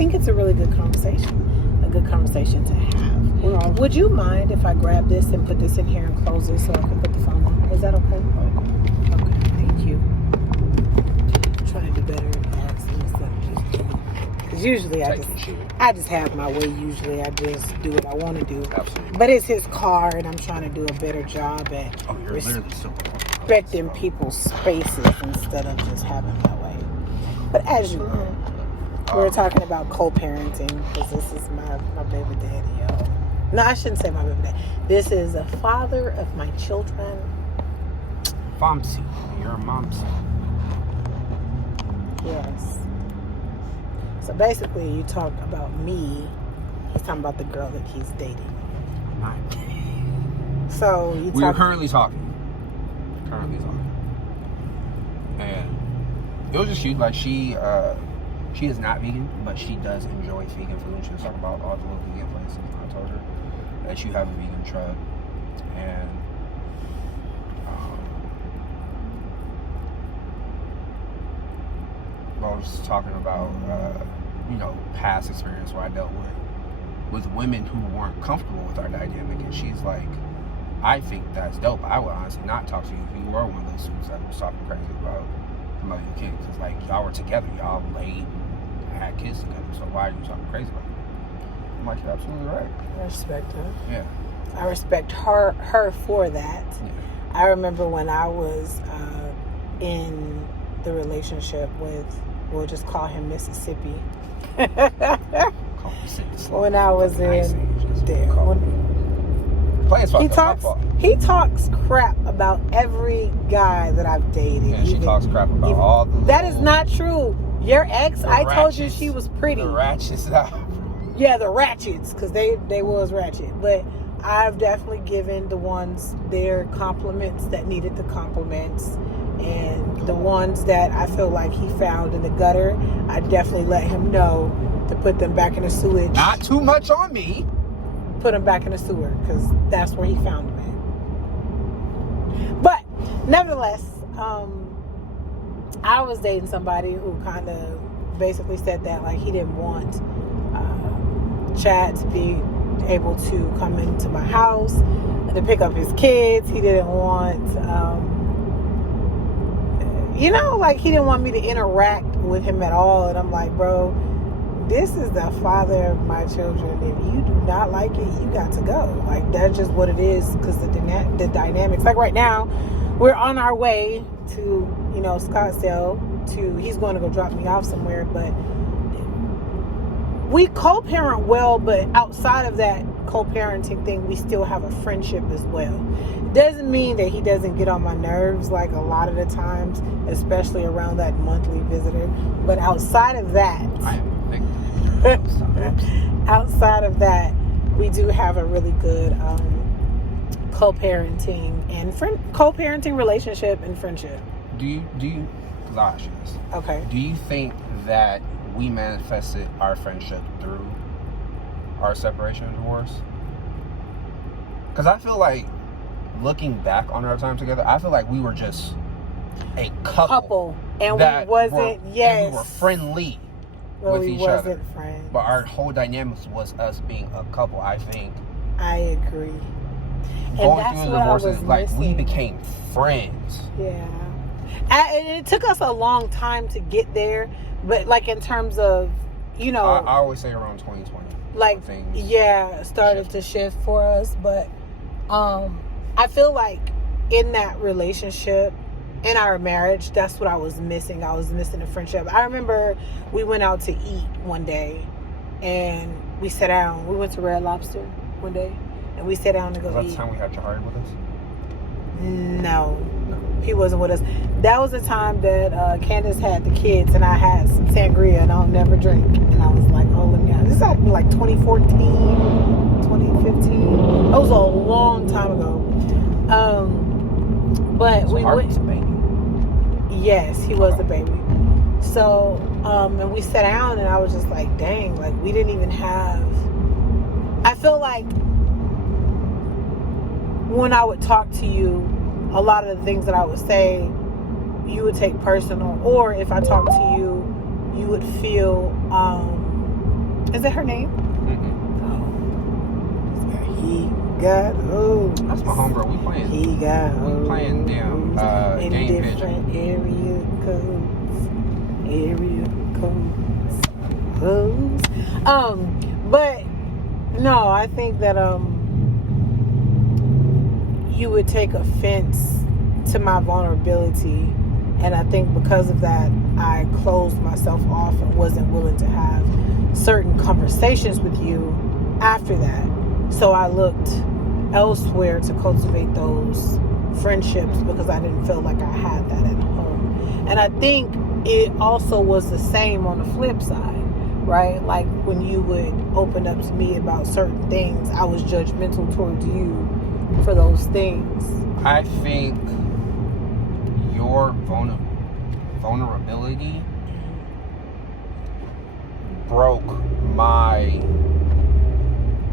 think it's a really good conversation. A good conversation to have. Well, would you mind if I grab this and put this in here and close it so I can put the phone on? Is that okay? Okay, thank you. I'm trying to do better accents instead of just doing. Because usually I just have my way. Usually I just do what I want to do. Absolutely. But it's his car, and I'm trying to do a better job at respecting people's spaces instead of just having my way. But as you know, we're talking about co-parenting because this is my baby daddy, y'all. No, I shouldn't say my baby daddy. This is a father of my children. Famsi. You're a momsy. Yes. So basically, you talk about me. He's talking about the girl that he's dating. Not. So we are currently talking. And it was just cute. Like she is not vegan, but she does enjoy vegan food. And she was talking about all the little vegan places. And I told her that you have a vegan truck, and I was talking about past experience where I dealt with women who weren't comfortable with our dynamic, and she's like, I think that's dope. I would honestly not talk to you if you were one of those dudes that was talking crazy about your kids, because like y'all were together, y'all laid and had kids together, so why are you talking crazy about it? I'm like, you're absolutely right. I respect her. Yeah. I respect her for that. Yeah. I remember when I was in the relationship with, we'll just call him Mississippi. When I was in there. He talks crap about every guy that I've dated. Yeah, she talks crap about all the... That is not true. Your ex, I told you she was pretty. The ratchets. Yeah, the ratchets, because they was ratchet. But I've definitely given the ones their compliments that needed the compliments. And the ones that I feel like he found in the gutter, I definitely let him know to put them back in the sewage. Not too much on me. Put him back in the sewer, because that's where he found him at. But nevertheless, I was dating somebody who kind of basically said that like he didn't want Chad to be able to come into my house to pick up his kids. He didn't want like he didn't want me to interact with him at all. And I'm like, bro, this is the father of my children. If you do not like it, you got to go. Like, that's just what it is, because the dynamics. Like right now, we're on our way to, Scottsdale. He's going to go drop me off somewhere. But we co-parent well, but outside of that co-parenting thing, we still have a friendship as well. Doesn't mean that he doesn't get on my nerves like a lot of the times, especially around that monthly visitor. But outside of that, we do have a really good co-parenting relationship and friendship. Do you? Because I'll ask you this. Okay. Do you think that we manifested our friendship through our separation and divorce? Because I feel like, looking back on our time together, I feel like we were just a couple and we wasn't. And we were friendly with each other. Friends. But our whole dynamics was us being a couple. I think. I agree. Going through the divorces, like we became friends. Yeah. And it took us a long time to get there, but like in terms of, I always say around 2020. Like, started to shift for us. But I feel like in that relationship, in our marriage, that's what I was missing. I was missing a friendship. I remember we went out to eat one day, and we sat down. We went to Red Lobster one day, and we sat down to go eat. Was that the time we had Jahari with us? No, he wasn't with us. That was the time that Candace had the kids, and I had some sangria, and I'll never drink. And I was like, oh, let me out. This is like 2014, 2015. That was a long time ago. But so we went. Was a baby. Yes, he was a baby. So, and we sat down, and I was just like, dang, like we didn't even have. I feel like when I would talk to you, a lot of the things that I would say, you would take personal, or if I talked to you, you would feel Is it her name? Mm-mm. Oh. He got hoes. That's my homegirl. We playing. He got hoes. We playing damn in game different pigeon. area codes. Hoes. But no, I think that you would take offense to my vulnerability, and I think because of that I closed myself off and wasn't willing to have certain conversations with you after that. So I looked elsewhere to cultivate those friendships because I didn't feel like I had that at home. And I think it also was the same on the flip side, right? Like when you would open up to me about certain things, I was judgmental towards you for those things. I think your vulnerability broke my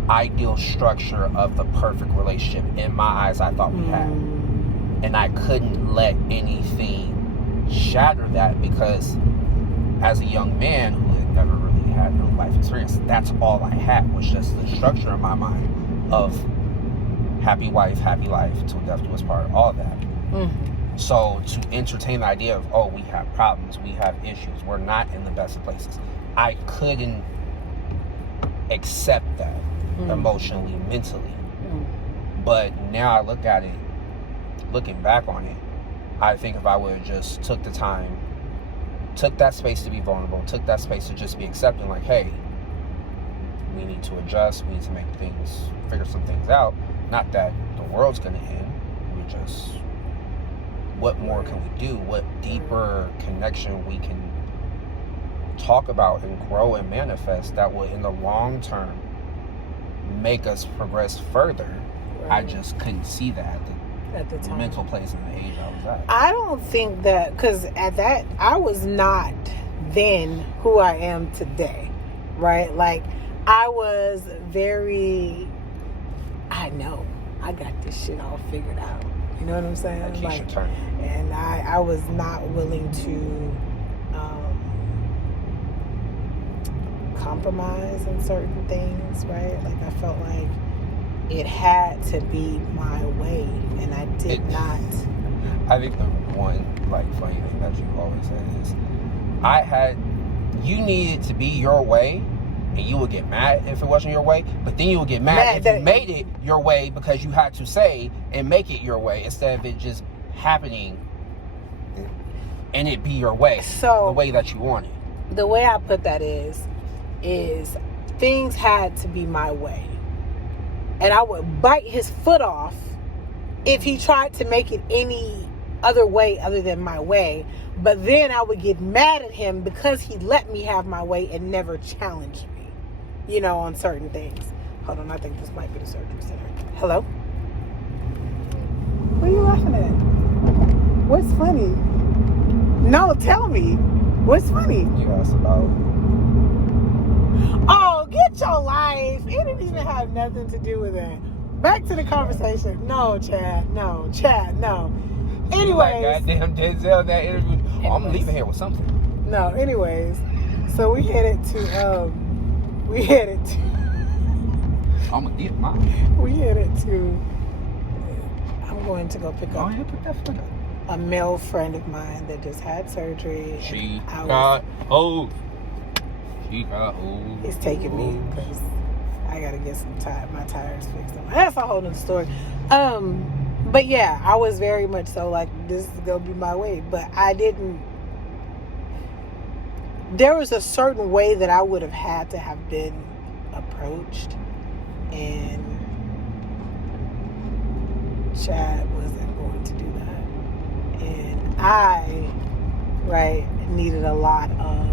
ideal structure of the perfect relationship in my eyes I thought we had. And I couldn't let anything shatter that because as a young man who had never really had no life experience, that's all I had was just the structure in my mind of happy wife, happy life, till death do us part, all that. So to entertain the idea of, oh, we have problems, we have issues, we're not in the best of places, I couldn't accept that emotionally, mentally. But now I look at it, looking back on it, I think if I would have just took the time, took that space to be vulnerable, took that space to just be accepting, like, hey, we need to adjust, we need to figure some things out. Not that the world's gonna end, we just, what more can we do? What deeper connection we can talk about and grow and manifest that will in the long term make us progress further. I just couldn't see that at the time. Mental place and the age I was at. I don't think that, because at that I was not then who I am today, right? Like I was very, I know I got this shit all figured out, you know what I'm saying? Like, and I was not willing to compromise in certain things, right? Like I felt like it had to be my way, and I did not. I think the one funny thing that you always say is, you needed to be your way, and you would get mad if it wasn't your way, but then you would get mad if you made it your way because you had to say and make it your way instead of it just happening and it be your way, so the way that you want it. The way I put that is things had to be my way. And I would bite his foot off if he tried to make it any other way other than my way. But then I would get mad at him because he let me have my way and never challenged me, you know, on certain things. Hold on, I think this might be the surgery center. Hello? What are you laughing at? What's funny? No, tell me. What's funny? You asked about... Oh, get your life. It didn't even have nothing to do with that. Back to the conversation. No, Chad. No. Anyways. Like goddamn Denzel in that interview. Oh, I'm leaving here with something. No, anyways. So we headed to I'm gonna get mine. I'm going to go pick up Put that foot up. a male friend of mine that just had surgery. She got old. He's taking me because I gotta get my tires fixed. That's a whole nother story. But yeah, I was very much so like, this is gonna be my way. But I didn't. There was a certain way that I would have had to have been approached, and Chad wasn't going to do that. And I, needed a lot of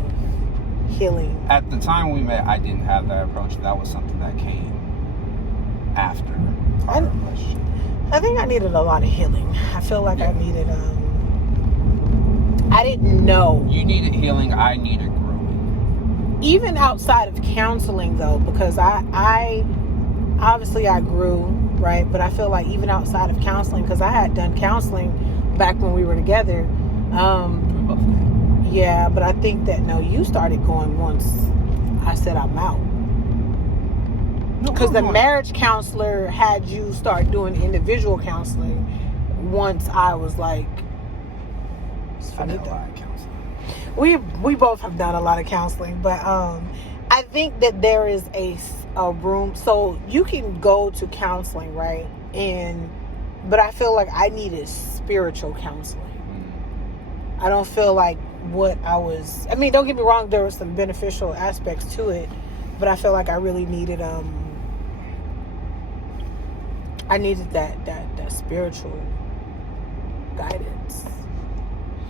healing. At the time we met, I didn't have that approach. That was something that came after our relationship. I think I needed a lot of healing. I feel like I needed, I didn't know. You needed healing, I needed growing. Even outside of counseling though, because I obviously I grew, right? But I feel like even outside of counseling, because I had done counseling back when we were together. We both did. Yeah, but I think that, no, you started going once I said I'm out. Because the marriage counselor had you start doing individual counseling once I was like, I did a lot of counseling. We both have done a lot of counseling, but I think that there is a room, so you can go to counseling, right? But I feel like I needed spiritual counseling. I don't feel like I mean, don't get me wrong, there were some beneficial aspects to it, but I feel like I really needed that spiritual guidance.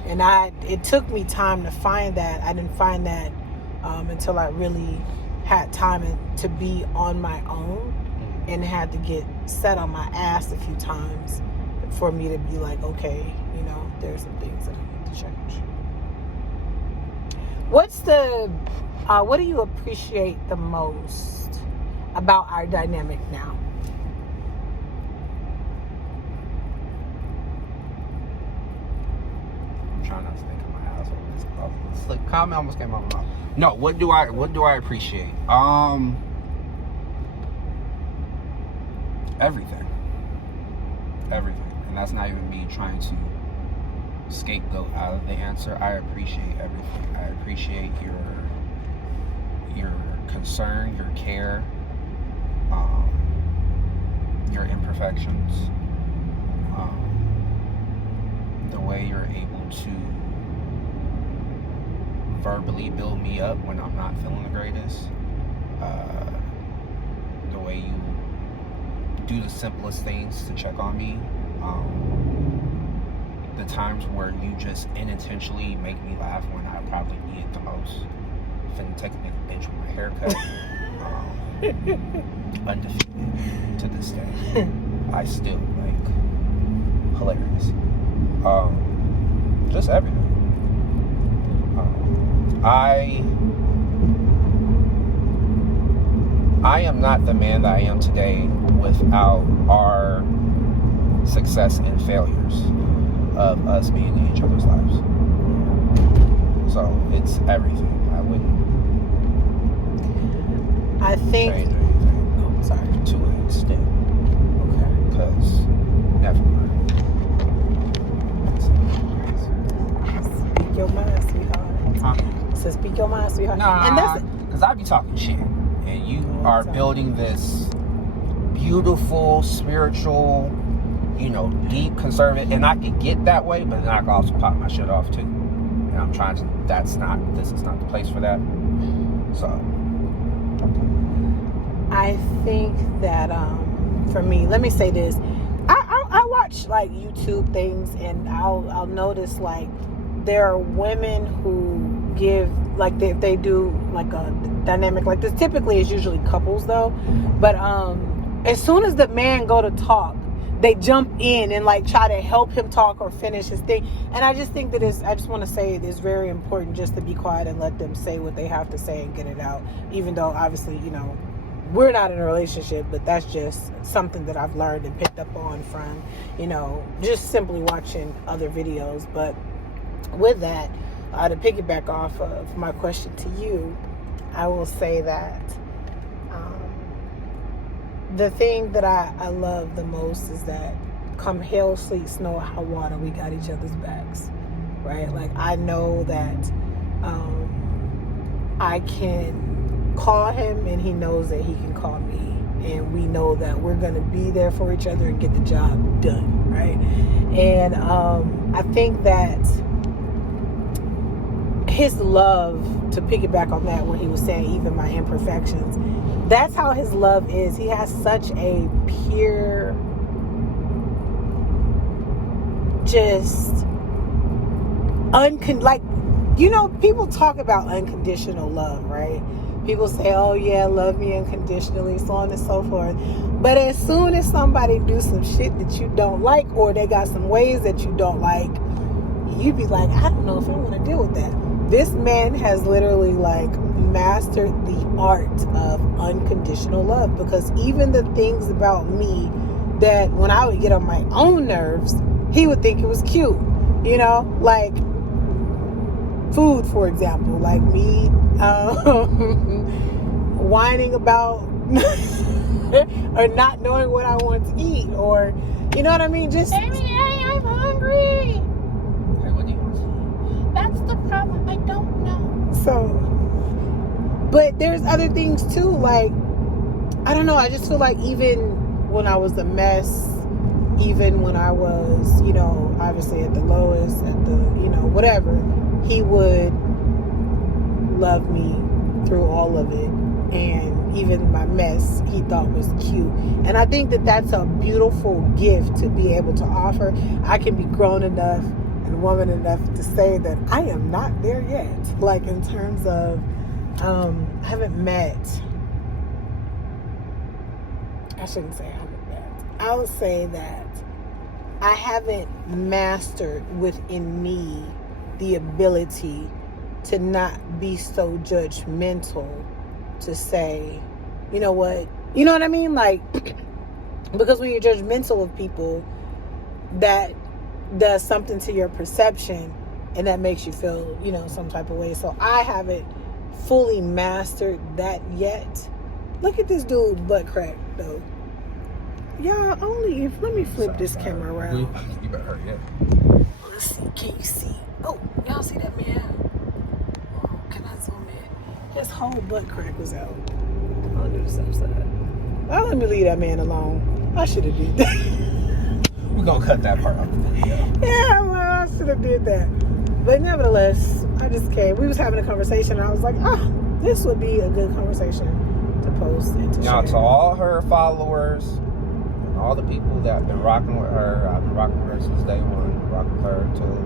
And it took me time to find that. I didn't find that until I really had time to be on my own and had to get set on my ass a few times for me to be like, okay, there's some things that I need to change. What do you appreciate the most about our dynamic now? I'm trying not to think of my asshole. This like comment almost came out of my mouth. No, what do I appreciate? Everything. And that's not even me trying to scapegoat out of the answer. I appreciate everything. I appreciate your concern, your care, your imperfections, the way you're able to verbally build me up when I'm not feeling the greatest, the way you do the simplest things to check on me, the times where you just unintentionally make me laugh when I probably need it the most. Finna take a nigga bitch with my haircut. Undefeated to this day. I still like hilarious. Just everything. I am not the man that I am today without our success and failures of us being in each other's lives. So it's everything. I think change anything. Oh, sorry. To an extent. Okay. Because never mind. Speak your mind, sweetheart. Huh? So speak your mind, sweetheart. Nah, and that's because I be talking shit. And you are building this beautiful, spiritual, deep, conservative. And I can get that way, but then I can also pop my shit off too. And I'm trying to, this is not the place for that. So. I think that, for me, let me say this. I watch, like, YouTube things, and I'll notice, like, there are women who give, like, they do, like, a dynamic like this. Typically, it's usually couples, though. But as soon as the man go to talk, they jump in and, like, try to help him talk or finish his thing. And I just think that I just want to say it is very important just to be quiet and let them say what they have to say and get it out. Even though, obviously, we're not in a relationship, but that's just something that I've learned and picked up on from, just simply watching other videos. But with that, to piggyback off of my question to you, I will say that the thing that I love the most is that come hell, sleet, snow, or high water, we got each other's backs, right? Like, I know that I can call him and he knows that he can call me, and we know that we're going to be there for each other and get the job done, right? And I think that his love, to piggyback on that, when he was saying even my imperfections, that's how his love is. He has such a pure, just people talk about unconditional love, right? People say, oh yeah, love me unconditionally, so on and so forth. But as soon as somebody do some shit that you don't like, or they got some ways that you don't like, you be like, I don't know if I want to deal with that. This man has literally, like, mastered the art of unconditional love, because even the things about me that when I would get on my own nerves, he would think it was cute, like food, for example, like me whining about or not knowing what I want to eat, or you know what I mean? Just Amy, hey, I'm hungry. Hey, what do you want to eat? That's the problem. I don't know. so. But there's other things too. Like I don't know. I just feel like even when I was a mess, even when I was, you know, obviously at the lowest, at the, you know, whatever, he would love me through all of it. And even my mess, he thought was cute. And I think that that's a beautiful gift to be able to offer. I can be grown enough and woman enough to say that I am not there yet. Like in terms of, I haven't met, I shouldn't say I haven't met. I would say that I haven't mastered within me the ability to not be so judgmental to say, you know what I mean? Like, because when you're judgmental of people, that does something to your perception and that makes you feel, you know, some type of way. So I haven't fully mastered that yet. Look at this dude butt crack though. Y'all, only if, let me flip this camera around. You better hurry up. Let's see, can you see? Oh, y'all see that man? Oh, can I zoom in? His whole butt crack was out. I'll do this upside. Well, let me leave that man alone. I should have did that. We're gonna cut that part out the video. Yeah, well, I should have did that. But nevertheless, I just came. We was having a conversation, and I was like, this would be a good conversation to post and to Now, share. to all her followers, and all the people that have been rocking with her, I've been rocking with her since day one, rocking with her till,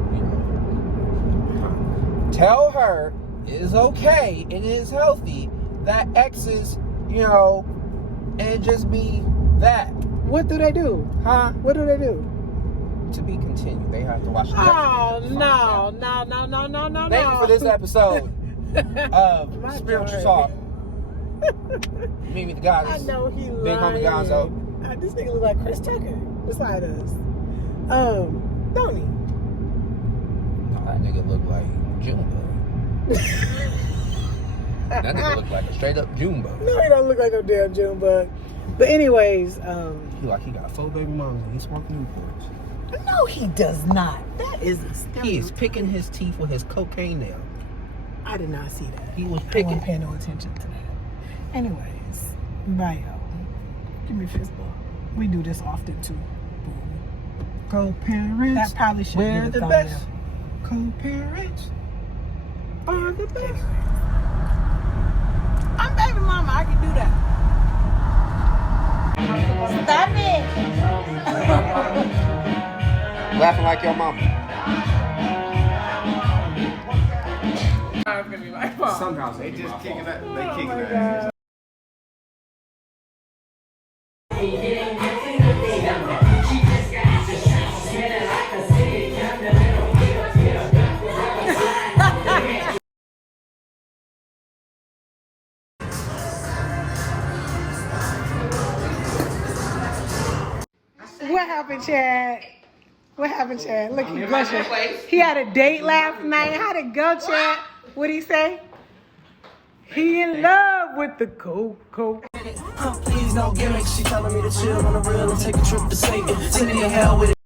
tell her it is okay, it is healthy, that exes, and just be that. What do they do? Huh? What do they do? To be continued. They have to watch the Oh, next no. Thank you for this episode of My Spiritual God. Talk. Me with the guys. I know he lying. Big homie Gonzo. This nigga look like Chris Tucker beside us. Don't he? No, that nigga look like Junebug. That nigga look like a straight up Junebug. No, he don't look like no damn Junebug. But anyways, He got 4 baby mamas and he's smoking Newports. no, he does not. That is a He is picking his teeth with his cocaine nail. I did not see that. He was I picking. wasn't paying no attention to that. Anyways, bye y'all. Give me a fist bump. We do this often too. Boom. Co-parents. That probably should We're be the thumbnail. best. Co-parents are the best. Anyways. I'm baby mama. I can do that. Stop it. Laughing like your mama. It's gonna be my fault. Somehow They just kicking that. They Oh kicking my that. God. What happened, Chad? What happened, Chad? Look, he blushing. He had a date last night. How'd it go, Chad? What'd he say? He in love with the coke. Please no gimmicks. She telling me to chill on the real and take a trip to Satan. Send me to hell with it.